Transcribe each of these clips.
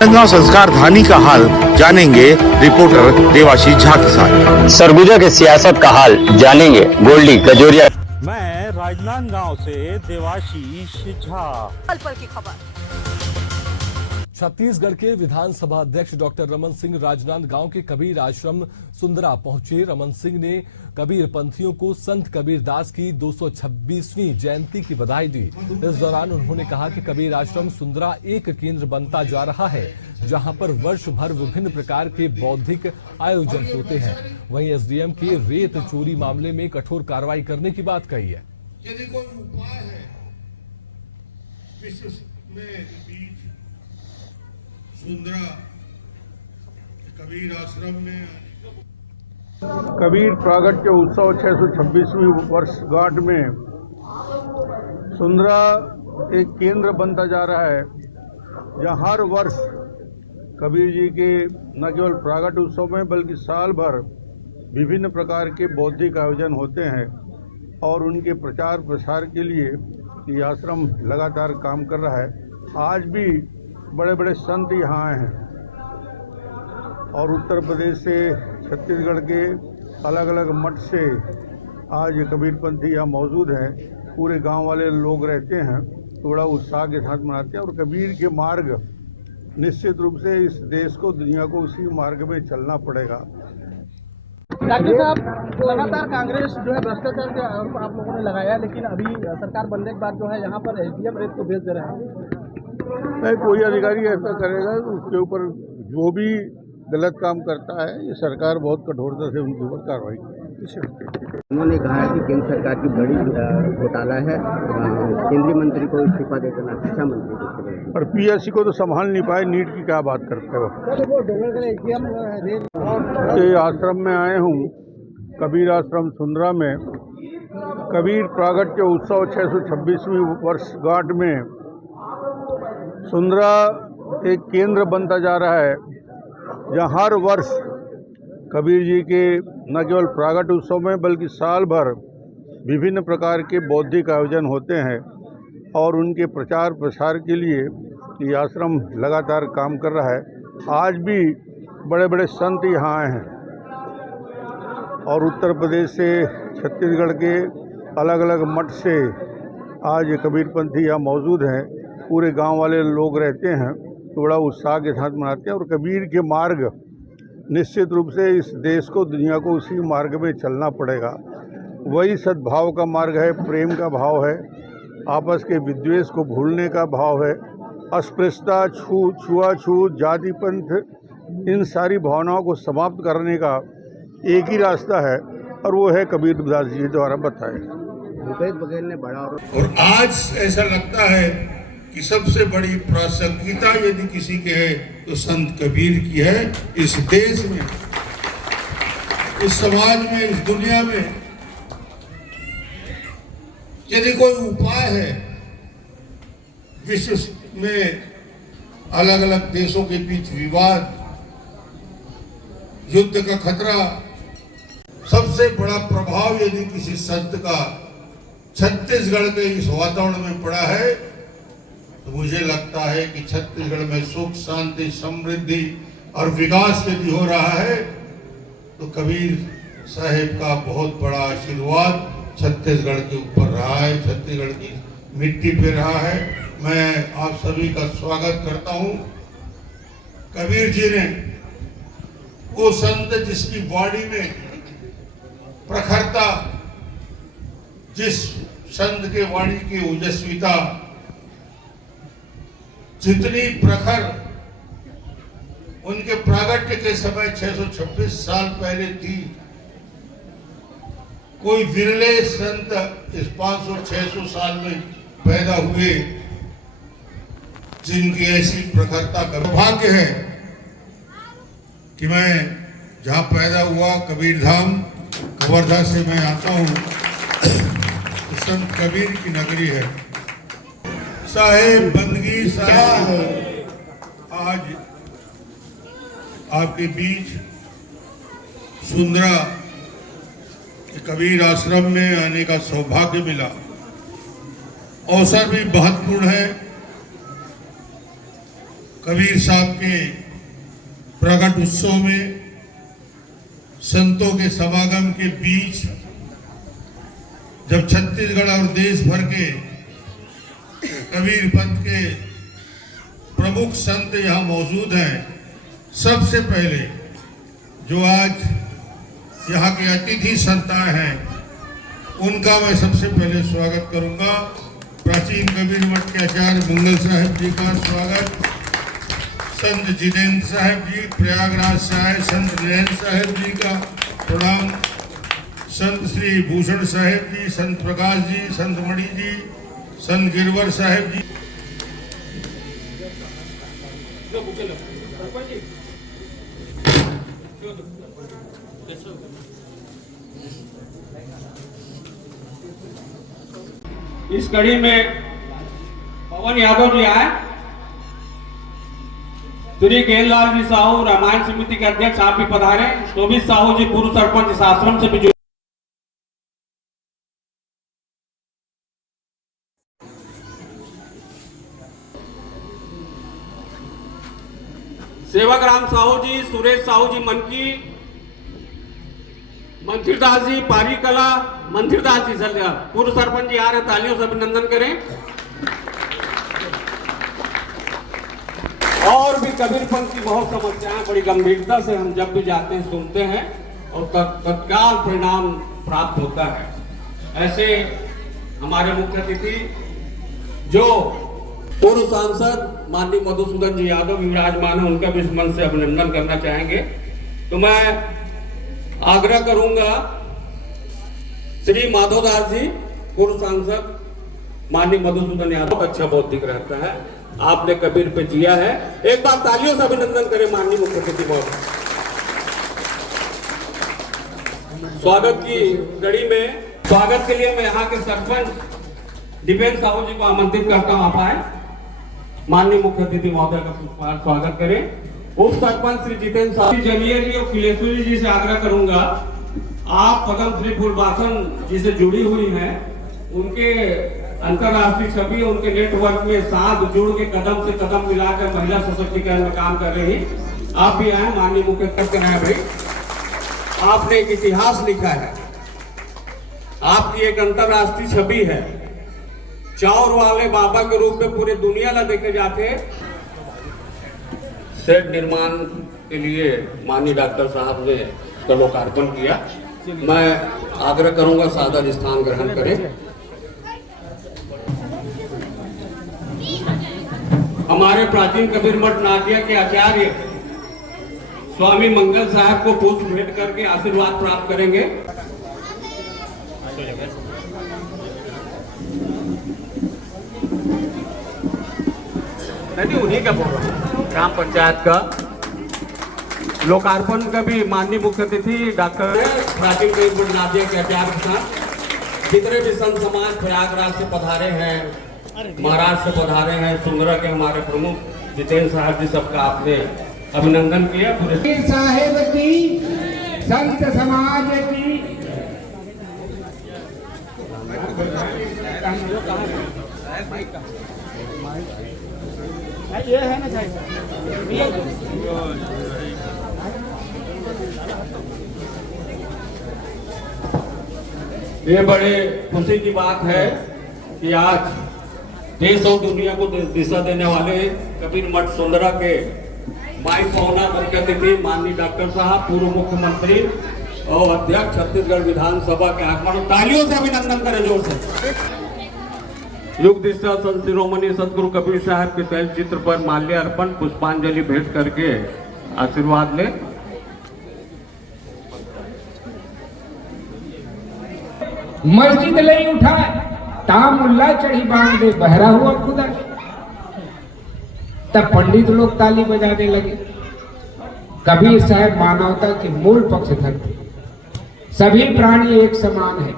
राजनांदगांव संस्कार धानी का हाल जानेंगे रिपोर्टर देवाशीष झा के साथ। सरगुजा के सियासत का हाल जानेंगे गोल्डी गजोरिया। मैं राजनांदगांव से देवाशीष झा। पल पल की खबर। छत्तीसगढ़ के विधानसभा अध्यक्ष डॉक्टर रमन सिंह राजनांदगांव के कबीर आश्रम सुंदरा पहुंचे। रमन सिंह ने कबीर पंथियों को संत कबीर दास की 226वीं जयंती की बधाई दी। इस दौरान उन्होंने कहा कि कबीर आश्रम सुंदरा एक केंद्र बनता जा रहा है, जहां पर वर्ष भर विभिन्न प्रकार के बौद्धिक आयोजन होते हैं। वहीं एसडीएम के रेत चोरी मामले में कठोर कार्रवाई करने की बात कही है। यदि कोई उपाय है विश्व में सुंदरा कबीर आश्रम में कबीर प्रागट्य उत्सव 626वीं वर्षगांठ में सुंदरा एक केंद्र बनता जा रहा है, जहां हर वर्ष कबीर जी के न केवल प्रागट्य उत्सव में बल्कि साल भर विभिन्न प्रकार के बौद्धिक आयोजन होते हैं और उनके प्रचार प्रसार के लिए ये आश्रम लगातार काम कर रहा है। आज भी बड़े बड़े संत यहाँ आए हैं और उत्तर प्रदेश से छत्तीसगढ़ के अलग अलग मठ से आज ये कबीरपंथी यहाँ मौजूद हैं। पूरे गांव वाले लोग रहते हैं, थोड़ा उत्साह के साथ मनाते हैं और कबीर के मार्ग निश्चित रूप से इस देश को, दुनिया को उसी मार्ग में चलना पड़ेगा। डॉक्टर साहब, लगातार कांग्रेस जो है भ्रष्टाचार के आरोप आप लोगों ने लगाया, लेकिन अभी सरकार बनने के बाद जो है यहाँ पर एसडीएम रेत को भेज दे रहे हैं। नहीं, कोई अधिकारी ऐसा करेगा तो उसके ऊपर जो भी गलत काम करता है ये सरकार बहुत कठोरता से उनके ऊपर कार्रवाई करेगी। उन्होंने कहा है कि केंद्र सरकार की बड़ी घोटाला है, केंद्रीय मंत्री को इस्तीफा दे देना, शिक्षा मंत्री को। और पीएससी को तो संभाल नहीं पाए, नीट की क्या बात करते हो। ये आश्रम में आए हूँ, कबीर आश्रम सुंदरा में कबीर प्रागट्य उत्सव 626वीं वर्षगांठ में सुंदरा एक केंद्र बनता जा रहा है, जहाँ हर वर्ष कबीर जी के न केवल प्रागट्य उत्सव में बल्कि साल भर विभिन्न प्रकार के बौद्धिक आयोजन होते हैं और उनके प्रचार प्रसार के लिए ये आश्रम लगातार काम कर रहा है। आज भी बड़े बड़े संत यहाँ आए हैं और उत्तर प्रदेश से छत्तीसगढ़ के अलग अलग मठ से आज ये कबीरपंथी यहाँ मौजूद हैं। पूरे गांव वाले लोग रहते हैं, थोड़ा उत्साह के साथ मनाते हैं और कबीर के मार्ग निश्चित रूप से इस देश को, दुनिया को उसी मार्ग में चलना पड़ेगा। वही सद्भाव का मार्ग है, प्रेम का भाव है, आपस के विद्वेष को भूलने का भाव है, अस्पृश्यता, छुआछूत, जाति पंथ, इन सारी भावनाओं को समाप्त करने का एक ही रास्ता है और वो है कबीर दास जी द्वारा बताया। भूपेश बघेल ने बड़ा और आज ऐसा लगता है कि सबसे बड़ी प्रासंगिकता यदि किसी के है तो संत कबीर की है। इस देश में, इस समाज में, इस दुनिया में यदि कोई उपाय है विश्व में अलग अलग देशों के बीच विवाद, युद्ध का खतरा, सबसे बड़ा प्रभाव यदि किसी संत का छत्तीसगढ़ के इस वातावरण में पड़ा है तो मुझे लगता है कि छत्तीसगढ़ में सुख, शांति, समृद्धि और विकास यदि हो रहा है तो कबीर साहेब का बहुत बड़ा आशीर्वाद छत्तीसगढ़ के ऊपर रहा है, छत्तीसगढ़ की मिट्टी पे रहा है। मैं आप सभी का स्वागत करता हूं। कबीर जी ने, वो संत जिसकी वाणी में प्रखरता, जिस संत के वाणी की ओजस्विता जितनी प्रखर उनके प्रागट्य के समय 626 साल पहले थी, कोई विरले संत इस 500-600 साल में पैदा हुए जिनकी ऐसी प्रखरता का भाग्य है कि मैं जहां पैदा हुआ कबीर धाम कवर्धा से मैं आता हूं, संत कबीर की नगरी है। साहेब बंदगी साहेब आज आपके बीच सुंदरा कबीर आश्रम में आने का सौभाग्य मिला। अवसर भी महत्वपूर्ण है। कबीर साहब के प्रकट उत्सव में संतों के समागम के बीच जब छत्तीसगढ़ और देश भर के कबीर पंथ के प्रमुख संत यहाँ मौजूद हैं, सबसे पहले जो आज यहाँ के अतिथि संताएं हैं उनका मैं सबसे पहले स्वागत करूंगा। प्राचीन कबीर मठ के आचार्य मंगल साहब जी का स्वागत, संत जितेंद्र साहब जी, प्रयागराज से आए संत वीरेंद्र साहब जी का प्रणाम, संत श्री भूषण साहब जी, संत प्रकाश जी, संत मणि जी, संत गिरवर साहब जी। इस कड़ी में पवन यादव जी आए, श्री केललाल जी साहू रामायण समिति के अध्यक्ष आप भी पधारे, शोभित साहू जी पूर्व सरपंच इस आश्रम से भी जुड़े। सेवक राम साहू जी, सुरेश साहू जी मनकी, मंथिरदास जी पारी कला, मंथिरदास जी पूर्व सरपंच जी आ रहे, तालियों से अभिनंदन करें। और भी कबीर पंथ की बहुत समस्याएं बड़ी गंभीरता से हम जब भी जाते हैं सुनते हैं और तत्काल परिणाम प्राप्त होता है। ऐसे हमारे मुख्य अतिथि जो पूर्व सांसद माननीय मधुसूदन जी यादव विराजमान है, उनका भी इस मन से अभिनंदन करना चाहेंगे। तो मैं आग्रह करूंगा श्री माधवदास जी पूर्व सांसद माननीय मधुसूदन यादव, अच्छा बौद्धिक रहता है, आपने कबीर पे जिया है, एक बार तालियों से अभिनंदन करें माननीय मुख्य अतिथि महोदय। स्वागत की कड़ी में स्वागत के लिए मैं यहाँ के सरपंच दिव्येंद्र साहू जी को आमंत्रित करता हूँ, आप आए, माननीय मुख्य अतिथि महोदय का पुष्पहार स्वागत करें। उप सरपंच श्री जितेंद्र साहू जमीर जी और खिलेश्वरी जी से आग्रह करूंगा, आप पद्म श्री फूलवासन जी से जुड़ी हुई हैं, उनके अंतर्राष्ट्रीय छवि, उनके नेटवर्क में साथ जुड़ के कदम से कदम मिलाकर महिला सशक्तिकरण में काम कर रही, आप भी आए, माननीय मुख्य अतिथि हैं भाई, आपने एक इतिहास लिखा है, आपकी एक अंतर्राष्ट्रीय छवि है, चाउर वाले बाबा के रूप में पूरे दुनिया ला देखे जाते। शेड निर्माण के लिए माननीय डॉक्टर साहब ने का लोकार्पण किया, मैं आग्रह करूंगा सादर स्थान ग्रहण करें। हमारे प्राचीन कबीर मठ नादिया के आचार्य स्वामी मंगल साहब को पुष्प भेंट करके आशीर्वाद प्राप्त करेंगे। नहीं, उन्हीं का बोल रहा हूँ, ग्राम पंचायत का लोकार्पण का भी माननीय मुख्य अतिथि डॉक्टर प्राचीन कबीर मठ नादिया के आचार्य के साथ जितने भी संत समाज प्रयागराज से पधारे हैं, महाराष्ट्र से पधारे हैं, सुंदरा के हमारे प्रमुख जितेंद्र साहब जी, सबका आपने अभिनंदन किया। पूरे साहेब की, संत समाज की, ये है ना साहब, ये बड़े खुशी की बात है कि आज देश और दुनिया को दिशा देने वाले कबीर मठ सुंदरा के माइक ऑनर मुख्य अतिथि माननीय डॉक्टर साहब, पूर्व मुख्यमंत्री और अध्यक्ष छत्तीसगढ़ विधानसभा के आगमन, तालियों से अभिनंदन करें जोर से। युग दिशा संत शिरोमणि सदगुरु कबीर साहब के तैल चित्र पर माल्यार्पण, पुष्पांजलि भेंट करके आशीर्वाद ले। मस्जिद लई उठाए तामुल्ला चढ़ी बांध दे, बहरा हुआ खुदा। तब पंडित लोग ताली बजाने लगे। कबीर साहब मानवता के मूल पक्षधर थे। सभी प्राणी एक समान है,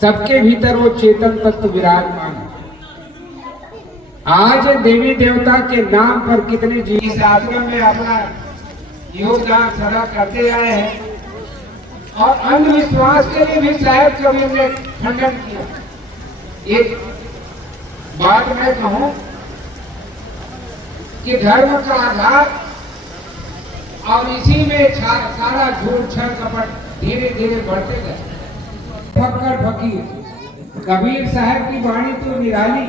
सबके भीतर वो चेतन तत्व विराजमान है। आज देवी देवता के नाम पर कितने जीव इस आश्रम में अपना योगदान सदा करते आए हैं और अंधविश्वास के लिए भी शायद कभी हमने खंडन किया। एक बात मैं कहूं कि धर्म का आधार और इसी में सारा झूठ छल कपट धीरे धीरे बढ़ते गए। फक्कर फकीर कबीर साहब की वाणी तो निराली,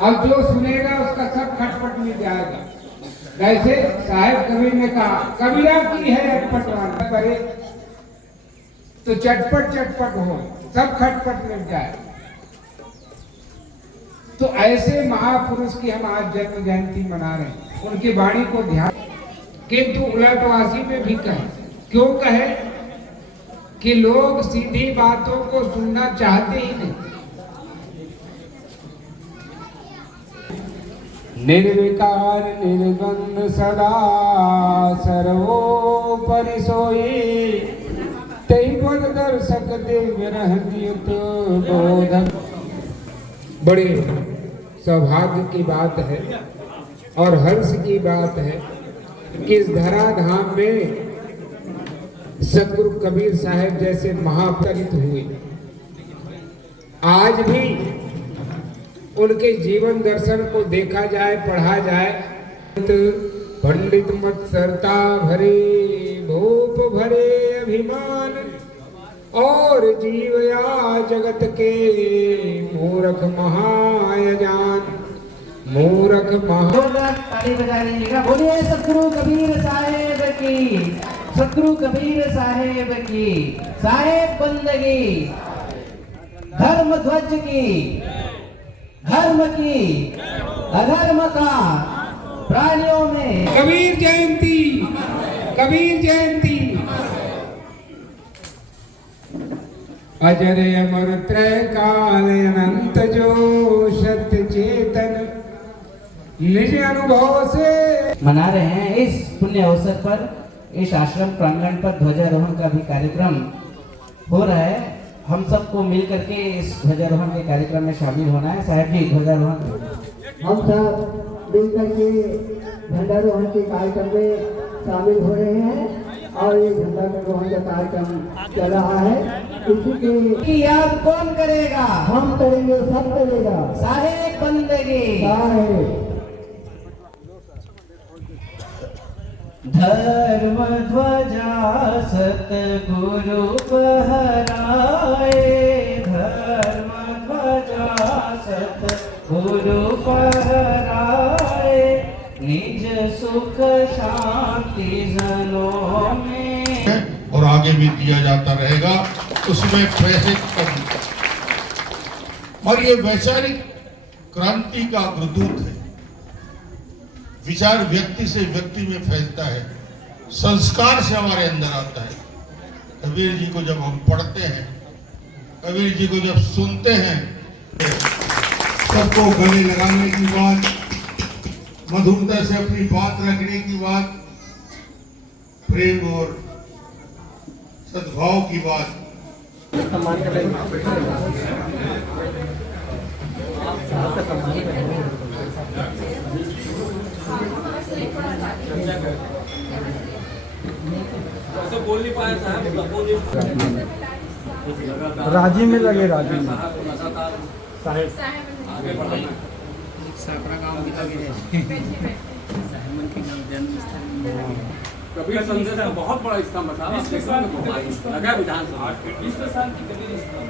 और जो सुनेगा उसका सब खटपट मिट जाएगा। कैसे साहब कबीर ने कहा, कबीरा की है अटपट वाला करे तो चटपट चटपट हो, सब खटपट मिट जाए। तो ऐसे महापुरुष की हम आज जन्म जयंती मना रहे हैं, उनकी वाणी को ध्यान, किंतु उलटवासी में भी कहे। क्यों कहे? कि लोग सीधी बातों को सुनना चाहते ही नहीं। निर्विकार निर्बंध सदा सर्वोपरि सोई, तेई पद दर्शक दिव्य रहनियत बोधक। बड़े सौभाग्य की बात है और हर्ष की बात है कि इस धराधाम में सतगुरु कबीर साहब जैसे महापरित हुए। आज भी उनके जीवन दर्शन को देखा जाए, पढ़ा जाए। पंडित मत सरता भरे भूप भरे अभिमान, और जीवया जगत के मूर्ख महायजान, मूर्ख महा। ताली बजा लीजिएगा, बोलिए सतगुरु कबीर साहेब की, सतगुरु कबीर साहेब की। साहेब बंदगी धर्म ध्वज की, धर्म की अधर्म का प्राणियों में। कबीर जयंती, कबीर जयंती। अजर अमर त्रय काल अनंत जो सत्य चेतन निज अनुभव से मना रहे हैं। इस पुण्य अवसर पर इस आश्रम प्रांगण पर ध्वजारोहण का भी कार्यक्रम हो रहा है। हम सबको मिल करके इस ध्वजारोहण के कार्यक्रम में शामिल होना है। साहब जी ध्वजारोहण। हम सब मिल करके झंडारोहण के कार्यक्रम में शामिल हो रहे हैं और ये झंडारोहण का कार्यक्रम चल रहा है। इसी की याद कौन करेगा? हम करेंगे, सब करेगा। साहेब बंदगी साहेब। धर्म ध्वजा सतगुरु फहराए, धर्म ध्वजा सतगुरु फहराए, निज सुख शांति जनों में। और आगे भी दिया जाता रहेगा, उसमें पैसे कम। और ये वैचारिक क्रांति का अग्रदूत है। विचार व्यक्ति से व्यक्ति में फैलता है, संस्कार से हमारे अंदर आता है। कबीर जी को जब हम पढ़ते हैं, कबीर जी को जब सुनते हैं, सबको गले लगाने की बात, मधुरता से अपनी बात रखने की बात, प्रेम और सद्भाव की बात। बोल नहीं पाया साहब, राजी में लगे, राजी में साहेब कबीर संदेश का बहुत बड़ा स्तंभ था। लगा विधानसभा 20 साल की कबीर स्तंभ,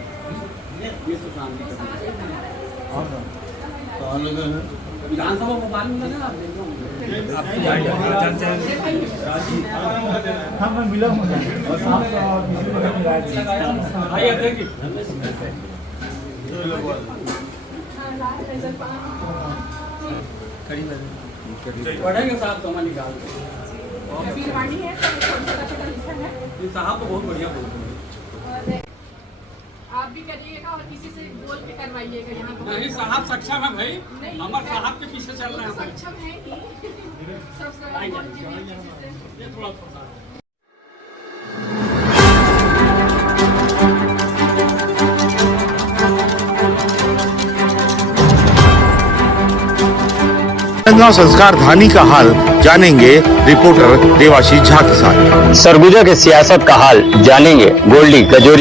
20 साल की विधानसभा भोपाल में लगा। हाँ मैं मिला हूँ आइए देखिए, पढ़ेंगे साहब तो निकाल साहब तो बहुत बढ़िया बोलते हैं। आप भी करिएगा और किसी से बोल के करवाइएगा। यहाँ नहीं साहब सक्षम है भाई, हमारे साहब के पीछे चल रहे हैं। सक्षम है कि ये थोड़ा राजनांदगांव संस्कार धानी का हाल जानेंगे रिपोर्टर देवाशीष झा के साथ। सरगुजा के सियासत का हाल जानेंगे गोल्डी कजोरी